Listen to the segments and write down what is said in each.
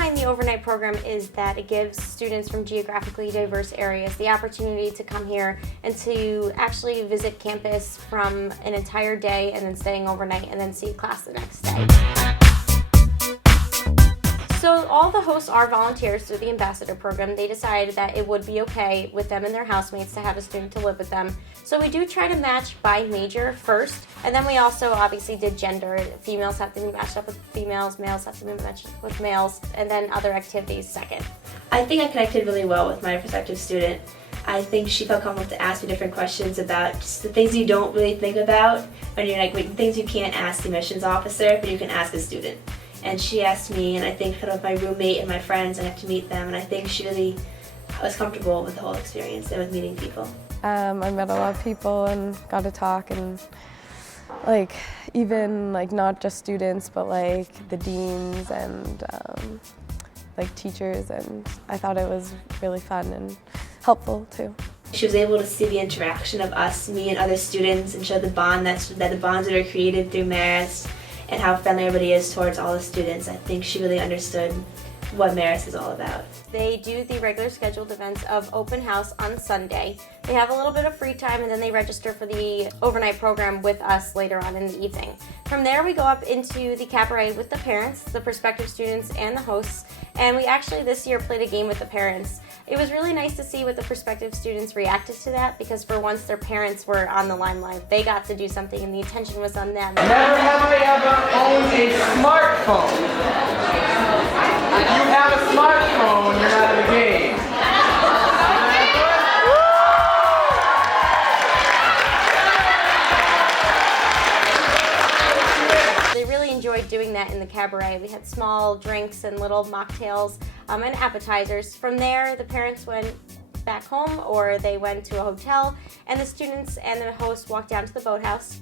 behind the overnight program is that it gives students from geographically diverse areas the opportunity to come here and to actually visit campus from an entire day and then staying overnight and then see class the next day. So all the hosts are volunteers through the ambassador program. They decided that it would be okay with them and their housemates to have a student to live with them. So we do try to match by major first, and then we also obviously did gender. Females have to be matched up with females, males have to be matched with males, and then other activities second. I think I connected really well with my prospective student. I think she felt comfortable to ask me different questions about just the things you don't really think about when you're like things you can't ask the admissions officer, but you can ask a student. And she asked me, and I think kind of my roommate and my friends, I got to meet them, and I think she really was comfortable with the whole experience and with meeting people. I met a lot of people and got to talk, and like even like not just students, but like the deans and like teachers, and I thought it was really fun and helpful too. She was able to see the interaction of us, me and other students, and show the bond that the bonds that are created through Marist, and how friendly everybody is towards all the students. I think she really understood what Marist is all about. They do the regular scheduled events of open house on Sunday. They have a little bit of free time and then they register for the overnight program with us later on in the evening. From there we go up into the cabaret with the parents, the prospective students, and the hosts, and we actually this year played a game with the parents. It was really nice to see what the prospective students reacted to that, because for once their parents were on the limelight. They got to do something and the attention was on them. Never have I ever owned a smartphone. If you have a smartphone, you're not in the game. They really enjoyed doing that in the cabaret. We had small drinks and little mocktails and appetizers. From there, the parents went back home or they went to a hotel, and the students and the host walked down to the boathouse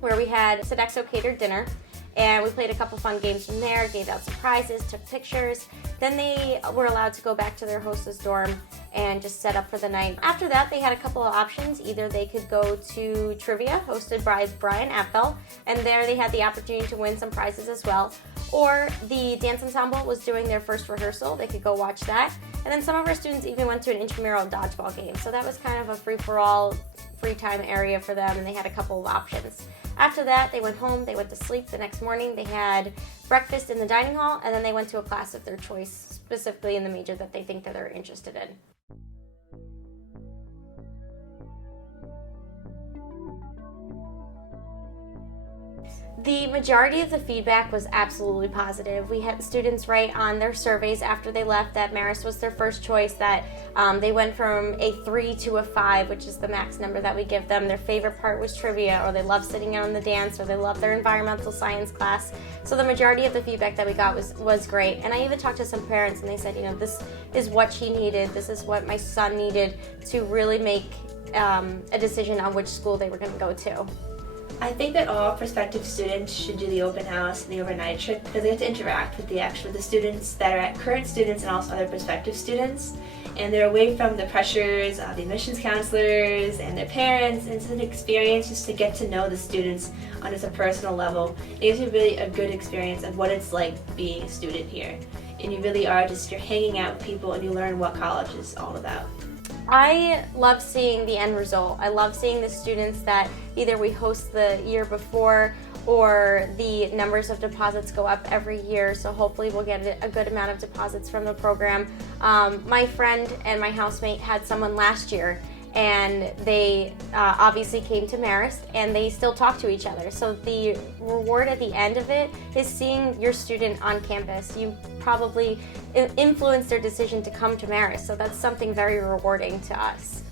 where we had Sodexo catered dinner. And we played a couple fun games from there, gave out some prizes, took pictures. Then they were allowed to go back to their hostess dorm and just set up for the night. After that, they had a couple of options. Either they could go to trivia, hosted by Brian Appel, and there they had the opportunity to win some prizes as well. Or the dance ensemble was doing their first rehearsal. They could go watch that. And then some of our students even went to an intramural dodgeball game. So that was kind of a free-for-all, free time area for them, and they had a couple of options. After that, they went home, they went to sleep. The next morning, they had breakfast in the dining hall, and then they went to a class of their choice, specifically in the major that they think that they're interested in. The majority of the feedback was absolutely positive. We had students write on their surveys after they left that Marist was their first choice, that they went from a 3 to a 5, which is the max number that we give them. Their favorite part was trivia, or they loved sitting out on the dance, or they loved their environmental science class. So the majority of the feedback that we got was great. And I even talked to some parents and they said, you know, this is what she needed, this is what my son needed to really make a decision on which school they were going to go to. I think that all prospective students should do the open house and the overnight trip, because they get to interact with the students that are current students and also other prospective students, and they're away from the pressures of the admissions counselors and their parents, and it's an experience just to get to know the students on just a personal level. It gives you really a good experience of what it's like being a student here, and you really are you're hanging out with people and you learn what college is all about. I love seeing the end result. I love seeing the students that either we host the year before or the numbers of deposits go up every year, so hopefully we'll get a good amount of deposits from the program. My friend and my housemate had someone last year, and they obviously came to Marist and they still talk to each other. So the reward at the end of it is seeing your student on campus. You probably influenced their decision to come to Marist, so that's something very rewarding to us.